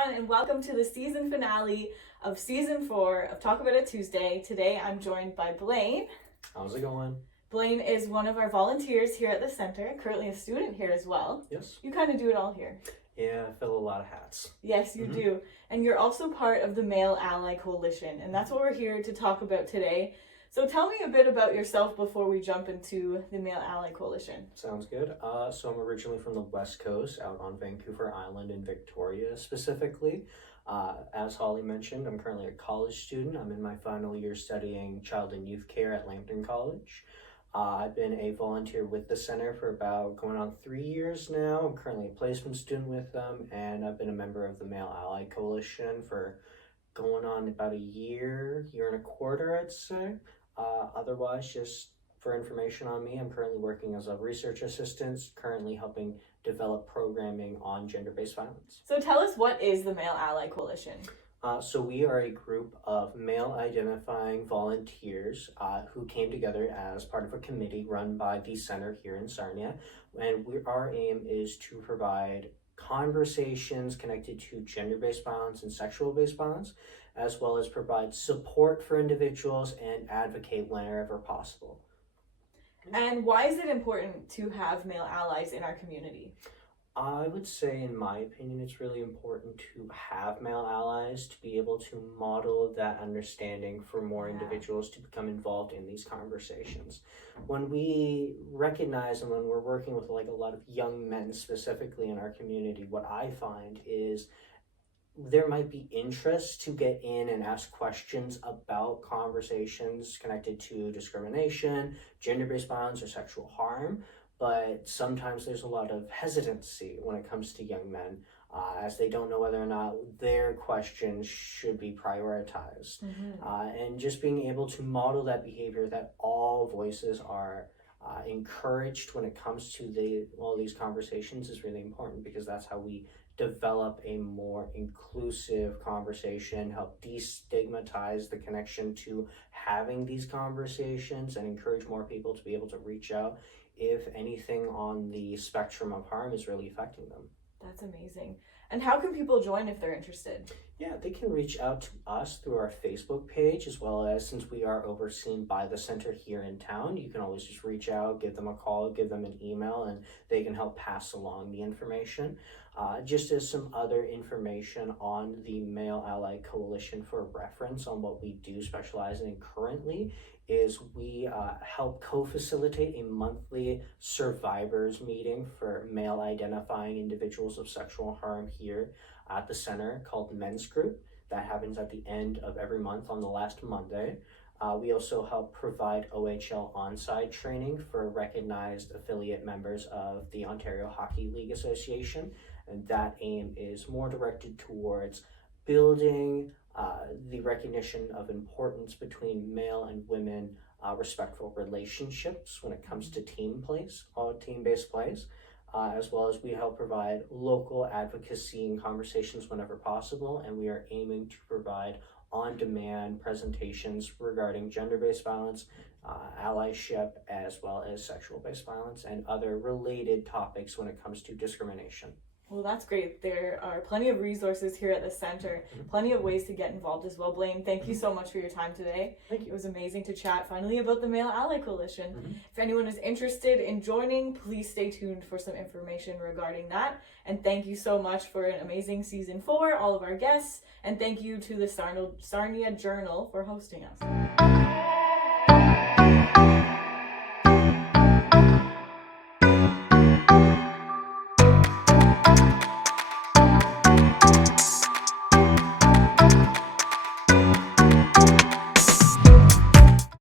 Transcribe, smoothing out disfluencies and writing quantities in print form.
everyone, and welcome to the season finale of season 4 of Talk About It Tuesday. Today I'm joined by Blayne. How's it going? Blayne is one of our volunteers here at the center, currently a student here as well. Yes. You kind of do it all here. Yeah, I fill a lot of hats. Yes, you do. And you're also part of the Male Ally Coalition, and that's what we're here to talk about today. So tell me a bit about yourself before we jump into the Male Ally Coalition. Sounds good. So I'm originally from the West Coast, out on Vancouver Island in Victoria specifically. As Holly mentioned, I'm currently a college student. I'm in my final year studying child and youth care at Lambton College. I've been a volunteer with the center for about going on 3 years now. I'm currently a placement student with them, and I've been a member of the Male Ally Coalition for going on about a year and a quarter, I'd say. Otherwise, just for information on me, I'm currently working as a research assistant, currently helping develop programming on gender-based violence. So tell us, what is the Male Ally Coalition? So we are a group of male-identifying volunteers who came together as part of a committee run by the center here in Sarnia. And our aim is to provide conversations connected to gender-based violence and sexual-based violence, as well as provide support for individuals and advocate whenever possible. And why is it important to have male allies in our community? I would say, in my opinion, it's really important to have male allies to be able to model that understanding for more individuals to become involved in these conversations. When we recognize and when we're working with like a lot of young men specifically in our community, what I find is there might be interest to get in and ask questions about conversations connected to discrimination, gender-based violence, or sexual harm. But sometimes there's a lot of hesitancy when it comes to young men, as they don't know whether or not their questions should be prioritized. And just being able to model that behavior, that all voices are encouraged when it comes to all these conversations, is really important, because that's how we develop a more inclusive conversation, help destigmatize the connection to having these conversations, and encourage more people to be able to reach out if anything on the spectrum of harm is really affecting them. That's amazing. And how can people join if they're interested? Yeah, they can reach out to us through our Facebook page, as well as, since we are overseen by the center here in town, you can always just reach out, give them a call, give them an email, and they can help pass along the information. Just as some other information on the Male Ally Coalition for reference on what we do specialize in currently, is we help co-facilitate a monthly survivors meeting for male identifying individuals of sexual harm here at the center, called Men's Group. That happens at the end of every month on the last Monday. We also help provide OHL on-site training for recognized affiliate members of the Ontario Hockey League Association, and that aim is more directed towards building the recognition of importance between male and women respectful relationships when it comes to team-based plays, as well as we help provide local advocacy and conversations whenever possible, and we are aiming to provide on-demand presentations regarding gender-based violence, allyship, as well as sexual-based violence and other related topics when it comes to discrimination. Well, that's great. There are plenty of resources here at the center, plenty of ways to get involved as well. Blayne, thank you so much for your time today. Thank you. It was amazing to chat finally about the Male Ally Coalition. If anyone is interested in joining, please stay tuned for some information regarding that. And thank you so much for an amazing season 4, all of our guests. And thank you to the Sarnia Journal for hosting us.